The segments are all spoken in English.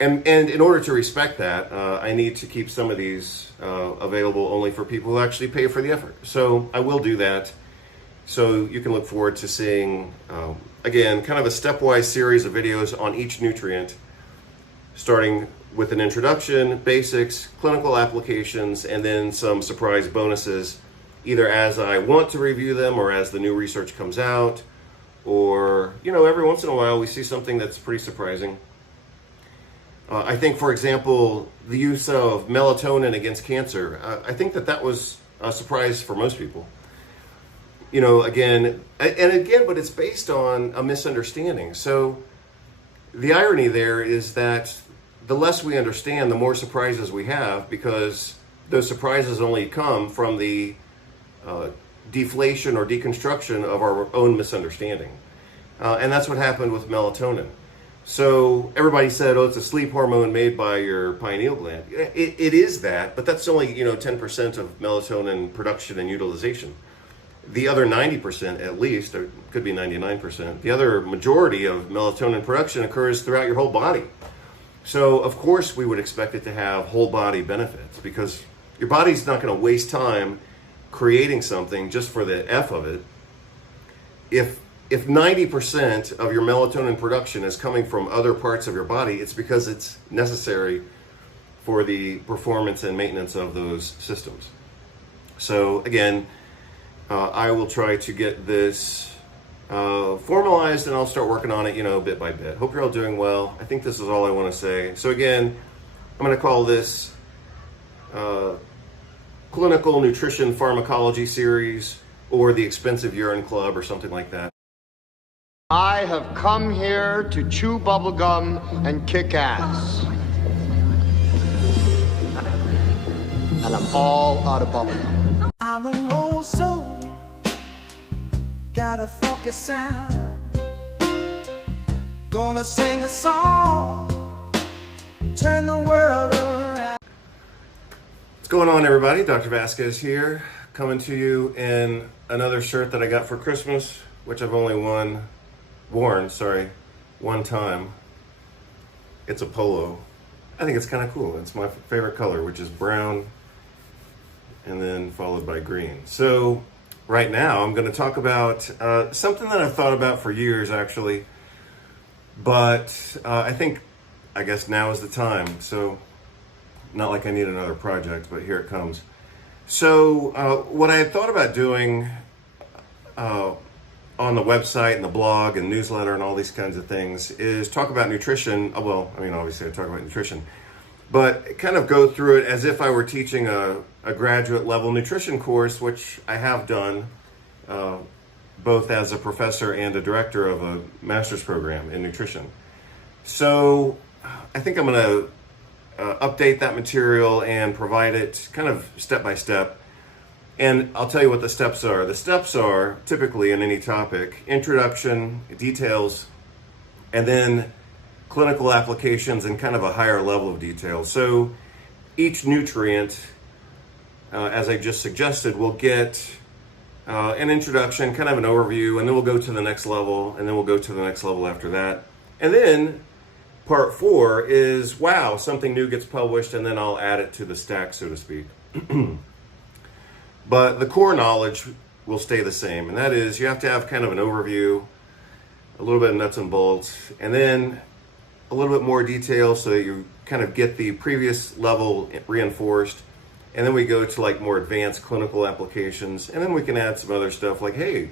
And in order to respect that, I need to keep some of these available only for people who actually pay for the effort. So I will do that. So you can look forward to seeing, again, kind of a stepwise series of videos on each nutrient, starting with an introduction, basics, clinical applications, and then some surprise bonuses, either as I want to review them or as the new research comes out, or, every once in a while we see something that's pretty surprising. I think, for example, the use of melatonin against cancer, I think that was a surprise for most people. Again, but it's based on a misunderstanding. So the irony there is that the less we understand, the more surprises we have, because those surprises only come from the deflation or deconstruction of our own misunderstanding. And that's what happened with melatonin. So everybody said, oh, it's a sleep hormone made by your pineal gland. It is that, but that's only 10% of melatonin production and utilization. The other 90%, at least, or could be 99%, the other majority of melatonin production occurs throughout your whole body. So of course we would expect it to have whole body benefits, because your body's not going to waste time creating something just for the F of it. If 90% of your melatonin production is coming from other parts of your body, it's because it's necessary for the performance and maintenance of those systems. So again, I will try to get this formalized, and I'll start working on it, bit by bit. Hope you're all doing well. I think this is all I want to say. So again, I'm going to call this Clinical Nutrition Pharmacology Series, or the Expensive Urine Club, or something like that. I have come here to chew bubblegum and kick ass. And I'm all out of bubblegum. I'm an old soul, got a funky sound. Gonna sing a song, turn the world around. What's going on, everybody? Dr. Vasquez here, coming to you in another shirt that I got for Christmas, which I've only worn one time. It's a polo. I think it's kind of cool. It's my favorite color, which is brown, and then followed by green. So right now I'm going to talk about something that I've thought about for years, actually, but I guess now is the time. So not like I need another project, but here it comes. So what I had thought about doing on the website and the blog and newsletter and all these kinds of things is talk about nutrition. Well, obviously I talk about nutrition, but kind of go through it as if I were teaching a graduate level nutrition course, which I have done both as a professor and a director of a master's program in nutrition. So I think I'm going to update that material and provide it kind of step by step. And I'll tell you what the steps are. The steps are typically in any topic: introduction, details, and then clinical applications and kind of a higher level of detail. So each nutrient, as I just suggested, will get an introduction, kind of an overview, and then we'll go to the next level, and then we'll go to the next level after that. And then part 4 is, wow, something new gets published, and then I'll add it to the stack, so to speak. But the core knowledge will stay the same, and that is you have to have kind of an overview, a little bit of nuts and bolts, and then a little bit more detail so that you kind of get the previous level reinforced, and then we go to like more advanced clinical applications, and then we can add some other stuff like, hey,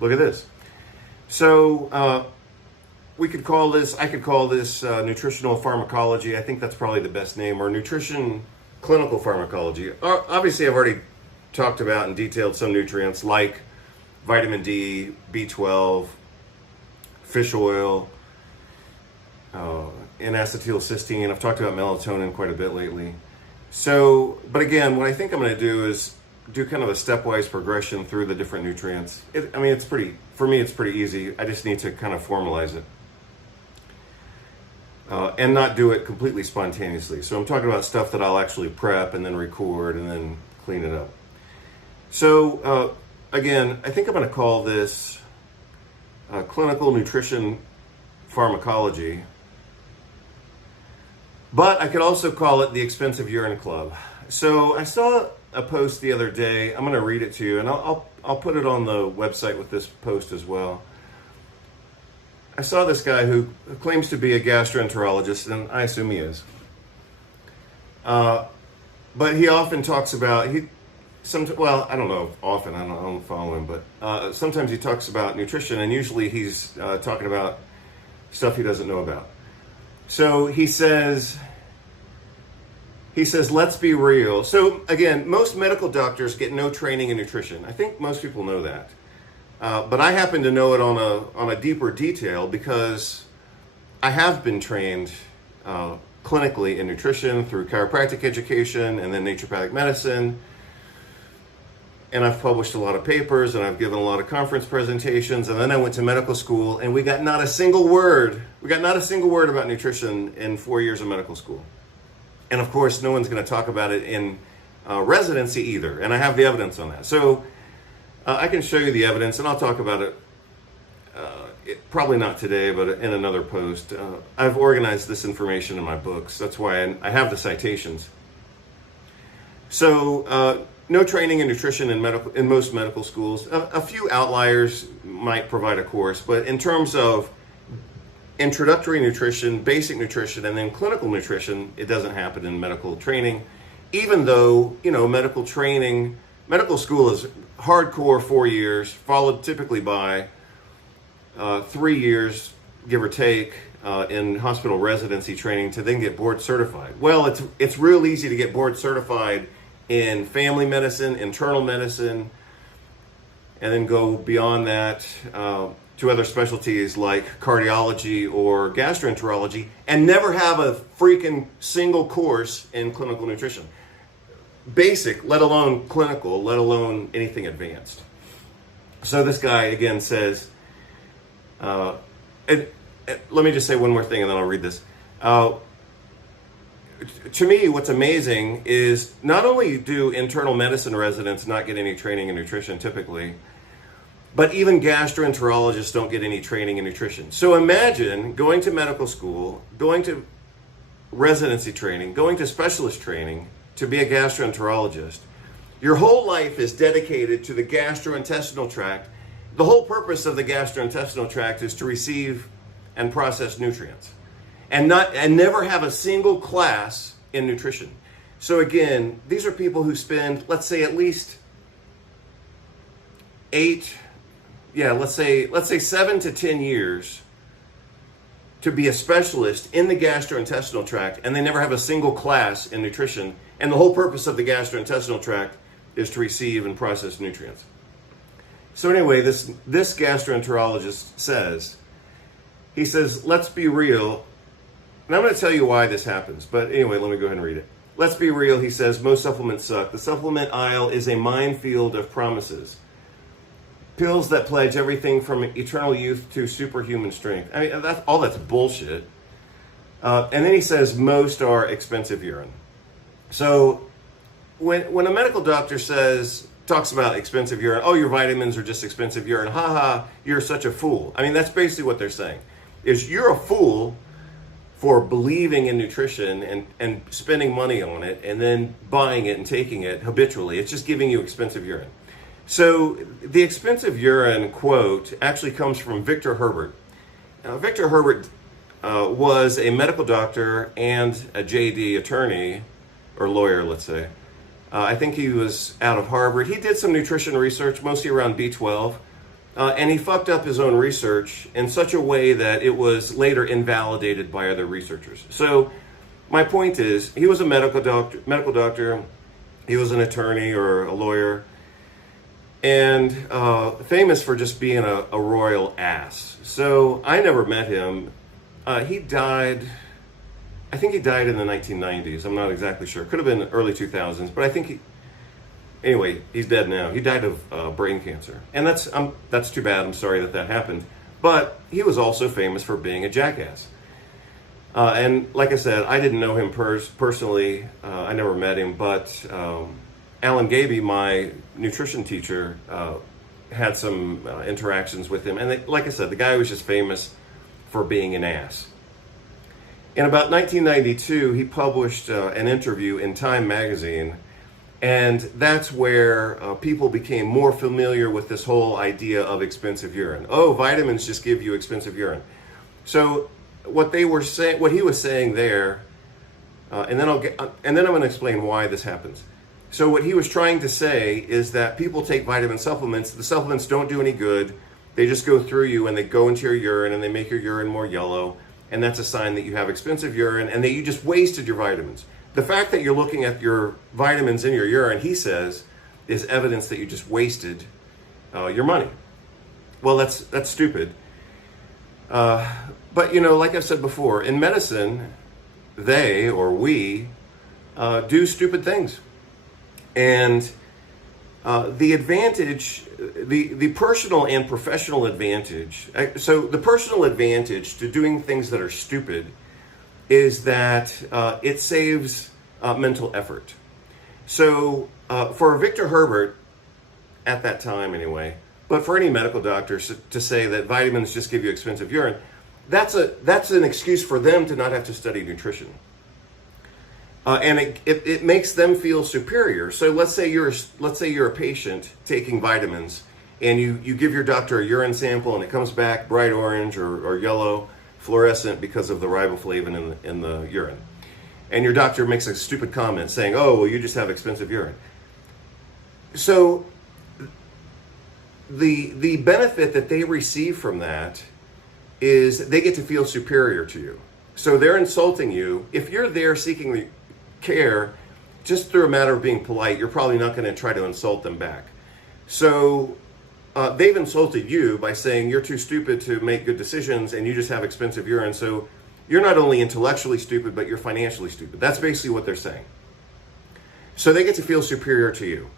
look at this. So I could call this nutritional pharmacology. I think that's probably the best name, or nutrition clinical pharmacology. Obviously, I've already talked about and detailed some nutrients like vitamin D, B12, fish oil, N-acetylcysteine. I've talked about melatonin quite a bit lately. So, but again, what I think I'm going to do is do kind of a stepwise progression through the different nutrients. For me, it's pretty easy. I just need to kind of formalize it. And not do it completely spontaneously. So I'm talking about stuff that I'll actually prep and then record and then clean it up. So again, I think I'm going to call this clinical nutrition pharmacology. But I could also call it the Expensive Urine Club. So I saw a post the other day. I'm going to read it to you, and I'll put it on the website with this post as well. I saw this guy who claims to be a gastroenterologist, and I assume he is. But he often talks about, well, I don't know often, I don't follow him, but sometimes he talks about nutrition, and usually he's talking about stuff he doesn't know about. So he says, let's be real. So again, most medical doctors get no training in nutrition. I think most people know that. But I happen to know it on a deeper detail because I have been trained clinically in nutrition through chiropractic education and then naturopathic medicine. And I've published a lot of papers and I've given a lot of conference presentations. And then I went to medical school and we got not a single word about nutrition in 4 years of medical school. And of course, no one's going to talk about it in residency either. And I have the evidence on that. So I can show you the evidence, and I'll talk about it, probably not today, but in another post. I've organized this information in my books. That's why I have the citations. So no training in nutrition in most medical schools. A few outliers might provide a course, but in terms of introductory nutrition, basic nutrition, and then clinical nutrition, it doesn't happen in medical training, even though, medical school is hardcore 4 years, followed typically by 3 years, give or take, in hospital residency training to then get board certified. Well, it's real easy to get board certified in family medicine, internal medicine, and then go beyond that to other specialties like cardiology or gastroenterology and never have a freaking single course in clinical nutrition. Basic, let alone clinical, let alone anything advanced. So this guy again says, let me just say one more thing and then I'll read this. To me, what's amazing is not only do internal medicine residents not get any training in nutrition typically, but even gastroenterologists don't get any training in nutrition. So imagine going to medical school, going to residency training, going to specialist training to be a gastroenterologist. Your whole life is dedicated to the gastrointestinal tract. The whole purpose of the gastrointestinal tract is to receive and process nutrients and never have a single class in nutrition. So again, these are people who spend, let's say at least 7 to 10 years to be a specialist in the gastrointestinal tract, and they never have a single class in nutrition. And the whole purpose of the gastrointestinal tract is to receive and process nutrients. So anyway, this gastroenterologist says, let's be real. And I'm going to tell you why this happens. But anyway, let me go ahead and read it. Let's be real, he says, most supplements suck. The supplement aisle is a minefield of promises. Pills that pledge everything from eternal youth to superhuman strength. I mean, that's bullshit. And then he says most are expensive urine. So when a medical doctor talks about expensive urine, oh, your vitamins are just expensive urine, haha, you're such a fool. I mean, that's basically what they're saying, is you're a fool for believing in nutrition and spending money on it and then buying it and taking it habitually. It's just giving you expensive urine. So the expensive urine quote actually comes from Victor Herbert. Victor Herbert was a medical doctor and a JD attorney, or lawyer, let's say. I think he was out of Harvard. He did some nutrition research, mostly around B12, and he fucked up his own research in such a way that it was later invalidated by other researchers. So my point is, he was a medical doctor, he was an attorney or a lawyer, and famous for just being a royal ass. So I never met him. He died, I think he died in the 1990s. I'm not exactly sure. Could have been early 2000s, but I think anyway, he's dead now. He died of brain cancer. And that's too bad. I'm sorry that happened. But he was also famous for being a jackass. And like I said, I didn't know him personally. I never met him, but Alan Gaby, my nutrition teacher, had some interactions with him. And like I said, the guy was just famous for being an ass. In about 1992, he published an interview in Time magazine, and that's where people became more familiar with this whole idea of expensive urine. Oh, vitamins just give you expensive urine. So what he was saying there, and then I'm going to explain why this happens. So what he was trying to say is that people take vitamin supplements. The supplements don't do any good. They just go through you and they go into your urine and they make your urine more yellow. And that's a sign that you have expensive urine and that you just wasted your vitamins. The fact that you're looking at your vitamins in your urine, he says, is evidence that you just wasted your money. Well, that's stupid. But, you know, like I've said before, in medicine, we do stupid things. And the advantage, the personal and professional advantage, so the personal advantage to doing things that are stupid is that it saves mental effort. So for Victor Herbert, at that time anyway, but for any medical doctor to say that vitamins just give you expensive urine, that's an excuse for them to not have to study nutrition. And it makes them feel superior. So let's say you're a patient taking vitamins, and you give your doctor a urine sample, and it comes back bright orange or yellow, fluorescent because of the riboflavin in the urine. And your doctor makes a stupid comment saying, "Oh, well, you just have expensive urine." So the benefit that they receive from that is they get to feel superior to you. So they're insulting you. If you're there seeking the care, just through a matter of being polite, you're probably not going to try to insult them back. So they've insulted you by saying you're too stupid to make good decisions and you just have expensive urine. So you're not only intellectually stupid, but you're financially stupid. That's basically what they're saying. So they get to feel superior to you.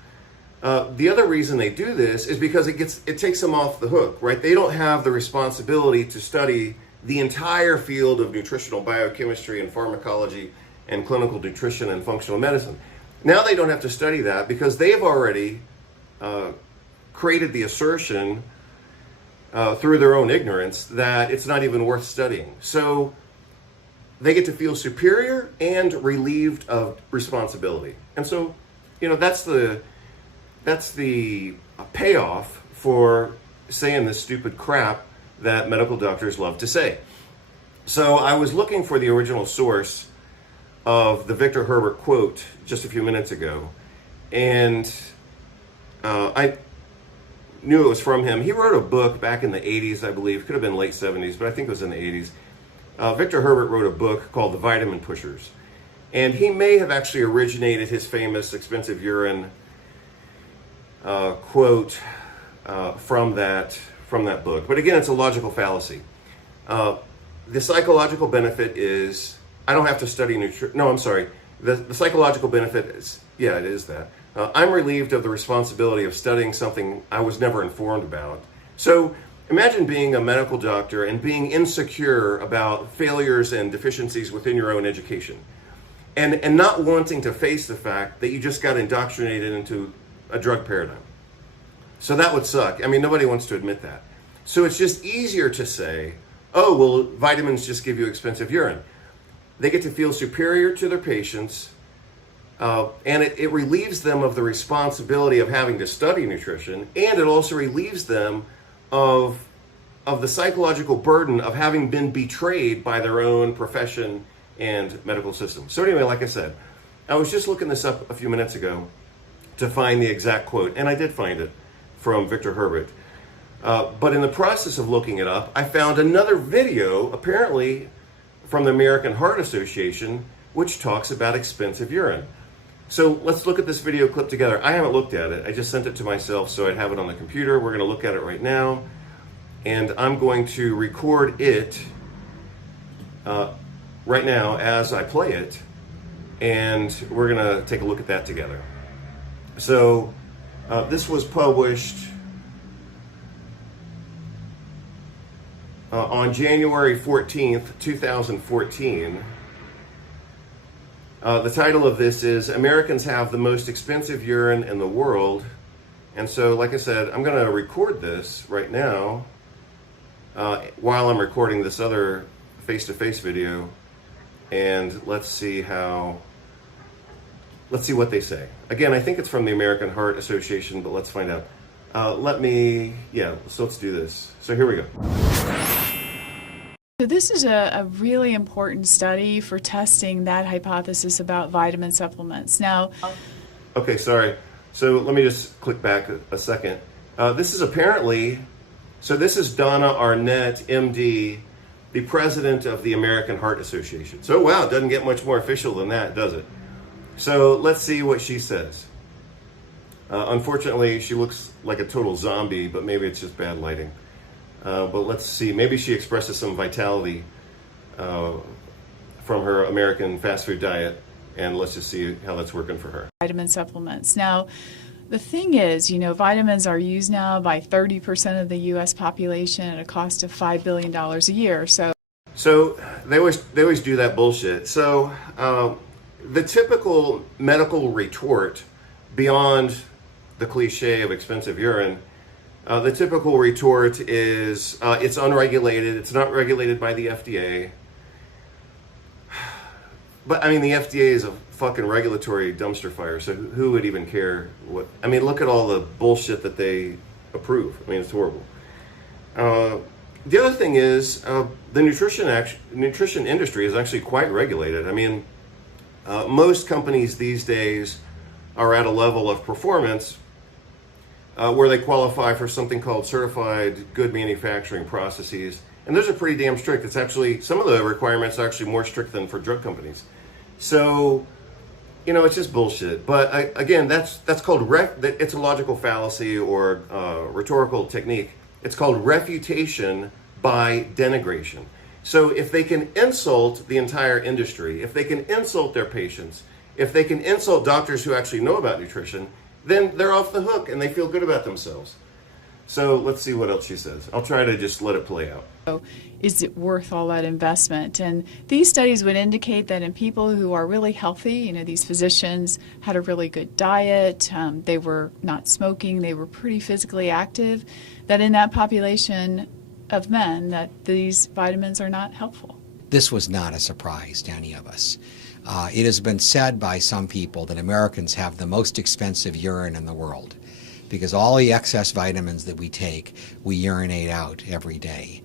The other reason they do this is because it takes them off the hook, right? They don't have the responsibility to study the entire field of nutritional biochemistry and pharmacology and clinical nutrition and functional medicine. Now they don't have to study that because they've already created the assertion through their own ignorance that it's not even worth studying. So they get to feel superior and relieved of responsibility. And so, you know, that's the payoff for saying this stupid crap that medical doctors love to say. So I was looking for the original source of the Victor Herbert quote just a few minutes ago, and I knew it was from him. He wrote a book back in the 80s, I believe. Could have been late 70s, but I think it was in the 80s. Victor Herbert wrote a book called The Vitamin Pushers, and he may have actually originated his famous expensive urine quote from that book. But again, it's a logical fallacy. The psychological benefit is I don't have to study nutrition. No, I'm sorry. The psychological benefit is, yeah, it is that. I'm relieved of the responsibility of studying something I was never informed about. So imagine being a medical doctor and being insecure about failures and deficiencies within your own education, and not wanting to face the fact that you just got indoctrinated into a drug paradigm. So that would suck. I mean, nobody wants to admit that. So it's just easier to say, oh, well, vitamins just give you expensive urine. They get to feel superior to their patients, and it relieves them of the responsibility of having to study nutrition, and it also relieves them of the psychological burden of having been betrayed by their own profession and medical system. So anyway, like I said, I was just looking this up a few minutes ago to find the exact quote, and I did find it from Victor Herbert. But in the process of looking it up, I found another video, apparently from the American Heart Association, which talks about expensive urine. So let's look at this video clip together. I haven't looked at it. I just sent it to myself so I'd have it on the computer. We're going to look at it right now. And I'm going to record it right now as I play it. And we're going to take a look at that together. So this was published on January 14th, 2014. The title of this is Americans Have the Most Expensive Urine in the World. And so, like I said, I'm going to record this right now while I'm recording this other face-to-face video and let's see what they say. Again, I think it's from the American Heart Association, but let's find out. So let's do this. So here we go. So this is a really important study for testing that hypothesis about vitamin supplements. Now, okay, sorry. So let me just click back a second. This is Donna Arnett, MD, the president of the American Heart Association. So wow, it doesn't get much more official than that, does it? So let's see what she says. Unfortunately, she looks like a total zombie, but maybe it's just bad lighting. But let's see, maybe she expresses some vitality from her American fast food diet, and let's just see how that's working for her. vitamin supplements. Now, the thing is, vitamins are used now by 30% of the U.S. population at a cost of $5 billion a year. So they always do that bullshit. So the typical medical retort, beyond the cliche of expensive urine, the typical retort is it's unregulated. It's not regulated by the FDA. But I mean, the FDA is a fucking regulatory dumpster fire. So who would even care what? I mean, look at all the bullshit that they approve. I mean, it's horrible. The other thing is the nutrition industry is actually quite regulated. I mean, most companies these days are at a level of performance where they qualify for something called certified good manufacturing processes, and those are pretty damn strict. It's actually, some of the requirements are actually more strict than for drug companies. So, it's just bullshit. But again, that's called it's a logical fallacy or rhetorical technique. It's called refutation by denigration. So if they can insult the entire industry, if they can insult their patients, if they can insult doctors who actually know about nutrition, then they're off the hook and they feel good about themselves. So let's see what else she says. I'll try to just let it play out. So is it worth all that investment? And these studies would indicate that in people who are really healthy, these physicians had a really good diet, they were not smoking, they were pretty physically active, that in that population of men, that these vitamins are not helpful. This was not a surprise to any of us. It has been said by some people that Americans have the most expensive urine in the world because all the excess vitamins that we take, we urinate out every day.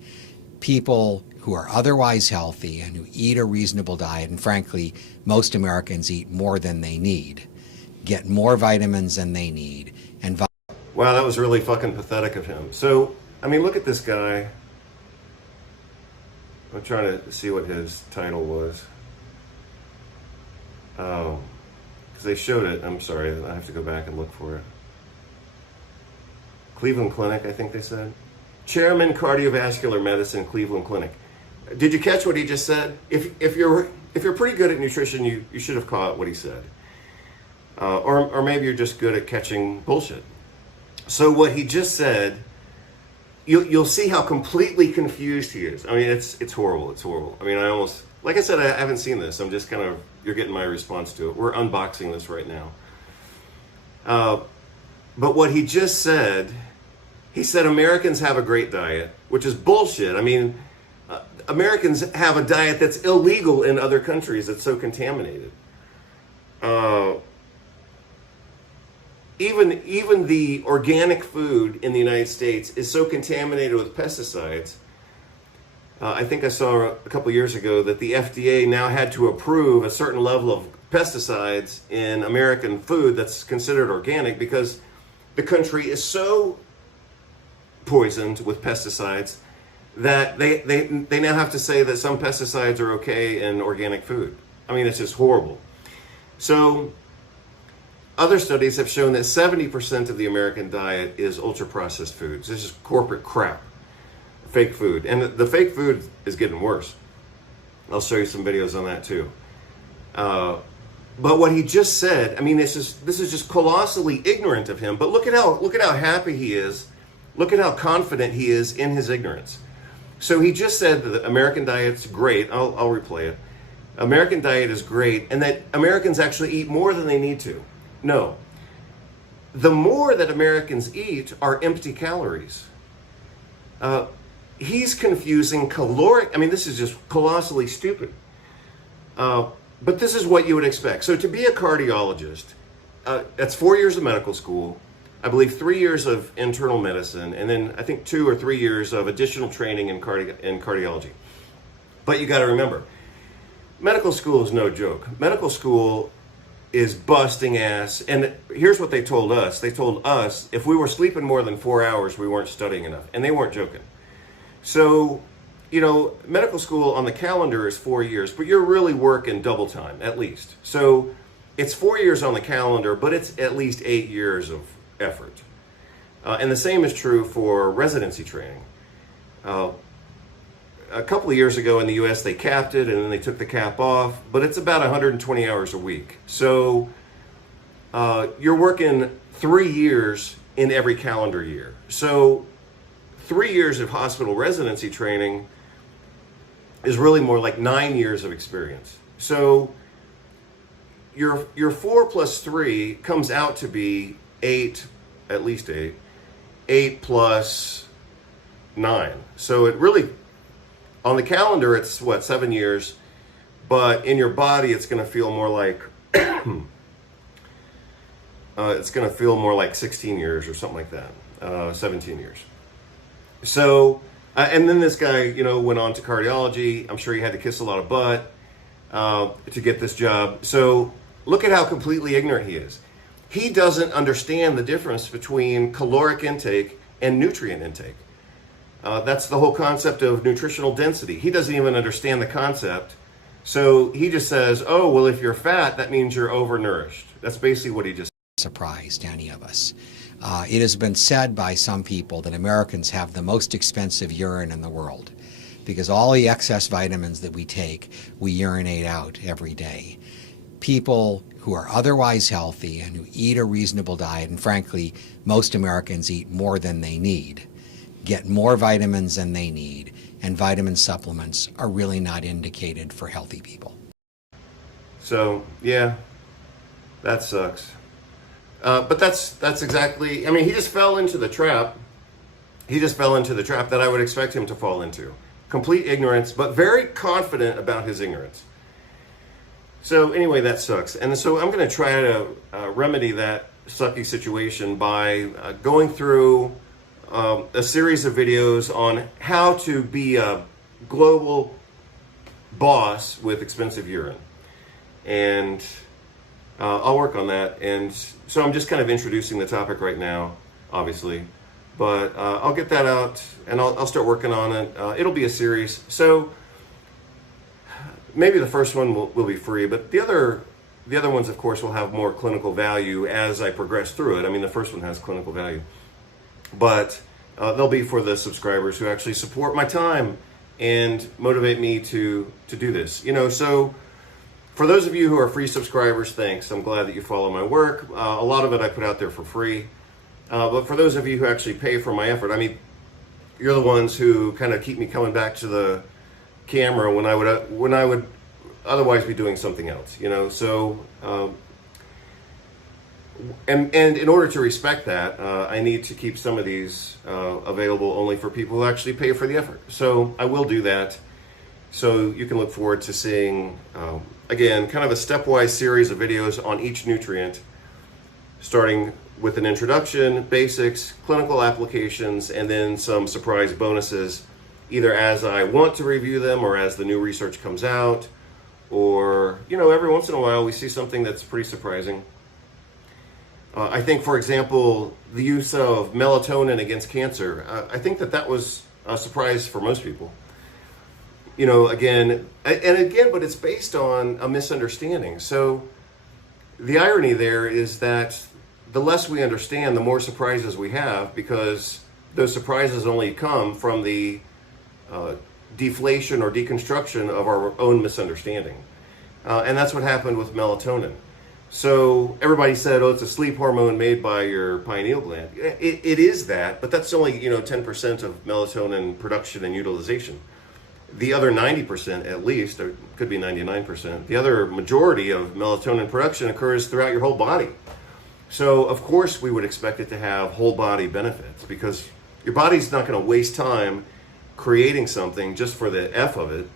People who are otherwise healthy and who eat a reasonable diet, and frankly, most Americans eat more than they need, get more vitamins than they need. Wow, that was really fucking pathetic of him. So, I mean, look at this guy. I'm trying to see what his title was. Oh, because they showed it. I'm sorry, I have to go back and look for it. Cleveland Clinic, I think they said. Chairman Cardiovascular Medicine, Cleveland Clinic. Did you catch what he just said? If you're pretty good at nutrition, you should have caught what he said. Or maybe you're just good at catching bullshit. So what he just said, you'll see how completely confused he is. I mean, it's horrible. It's horrible. I mean, like I said, I haven't seen this. I'm just you're getting my response to it. We're unboxing this right now. But what he just said, he said Americans have a great diet, which is bullshit. I mean, Americans have a diet that's illegal in other countries that's so contaminated. Even the organic food in the United States is so contaminated with pesticides. I think I saw a couple years ago that the FDA now had to approve a certain level of pesticides in American food that's considered organic because the country is so poisoned with pesticides that they now have to say that some pesticides are okay in organic food. I mean, it's just horrible. So other studies have shown that 70% of the American diet is ultra-processed foods. This is corporate crap, fake food. And the fake food is getting worse. I'll show you some videos on that too. But what he just said, I mean, this is just colossally ignorant of him. But look at how happy he is. Look at how confident he is in his ignorance. So he just said that the American diet's great. I'll replay it. American diet is great, and that Americans actually eat more than they need to. No. The more that Americans eat are empty calories. He's confusing caloric. I mean, this is just colossally stupid. But this is what you would expect. So to be a cardiologist, that's 4 years of medical school, I believe 3 years of internal medicine, and then I think 2 or 3 years of additional training in cardiology. But you got to remember, medical school is no joke. Medical school is busting ass. And here's what they told us. They told us if we were sleeping more than 4 hours, we weren't studying enough. And they weren't joking. So, medical school on the calendar is 4 years, but you're really working double time, at least. So it's 4 years on the calendar, but it's at least 8 years of effort. And the same is true for residency training. A couple of years ago in the US, they capped it and then they took the cap off, but it's about 120 hours a week. So you're working 3 years in every calendar year. So 3 years of hospital residency training is really more like 9 years of experience. So your 4 plus 3 comes out to be 8, at least 8, 8 plus 9. So it really, on the calendar, it's 7 years, but in your body, it's going to feel more like, 16 years or something like that, 17 years. So, and then this guy, went on to cardiology. I'm sure he had to kiss a lot of butt to get this job. So look at how completely ignorant he is. He doesn't understand the difference between caloric intake and nutrient intake. That's the whole concept of nutritional density. He doesn't even understand the concept. So he just says, oh, well, if you're fat, that means you're overnourished. That's basically what he just surprised any of us. It has been said by some people that Americans have the most expensive urine in the world because all the excess vitamins that we take, we urinate out every day. People who are otherwise healthy and who eat a reasonable diet, and frankly, most Americans eat more than they need, get more vitamins than they need, and vitamin supplements are really not indicated for healthy people. So, yeah, that sucks. But that's exactly, he just fell into the trap. He just fell into the trap that I would expect him to fall into. Complete ignorance, but very confident about his ignorance. So anyway, that sucks. And so I'm going to try to remedy that sucky situation by going through a series of videos on how to be a global boss with expensive urine. And I'll work on that. And so I'm just kind of introducing the topic right now, obviously. But I'll get that out and I'll start working on it. It'll be a series. So maybe the first one will be free, but the other ones, of course, will have more clinical value as I progress through it. The first one has clinical value. But they'll be for the subscribers who actually support my time and motivate me to do this. So for those of you who are free subscribers, thanks. I'm glad that you follow my work. A lot of it I put out there for free. But for those of you who actually pay for my effort, you're the ones who kind of keep me coming back to the camera when I would otherwise be doing something else, So, and in order to respect that, I need to keep some of these available only for people who actually pay for the effort. So I will do that. So you can look forward to seeing, again, kind of a stepwise series of videos on each nutrient, starting with an introduction, basics, clinical applications, and then some surprise bonuses, either as I want to review them or as the new research comes out, or, every once in a while we see something that's pretty surprising. I think, for example, the use of melatonin against cancer, I think that was a surprise for most people. Again, but it's based on a misunderstanding. So the irony there is that the less we understand, the more surprises we have, because those surprises only come from the deflation or deconstruction of our own misunderstanding. And that's what happened with melatonin. So everybody said, oh, it's a sleep hormone made by your pineal gland. It is that, but that's only 10% of melatonin production and utilization. The other 90%, at least, or could be 99%, the other majority of melatonin production occurs throughout your whole body. So, of course, we would expect it to have whole body benefits, because your body's not going to waste time creating something just for the F of it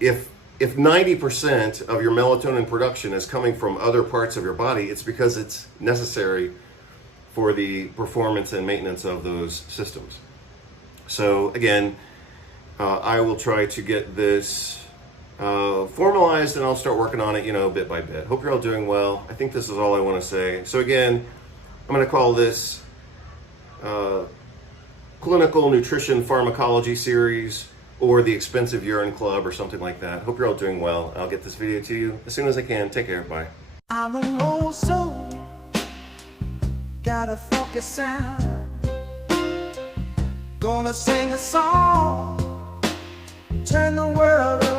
if if 90% of your melatonin production is coming from other parts of your body, it's because it's necessary for the performance and maintenance of those systems. So again, I will try to get this formalized, and I'll start working on it, bit by bit. Hope you're all doing well. I think this is all I want to say. So again, I'm going to call this Clinical Nutrition Pharmacology Series, or the Expensive Urine Club, or something like that. Hope you're all doing well. I'll get this video to you as soon as I can. Take care. Bye. I'm an old soul, got a funky sound. Gonna sing a song, turn the world around.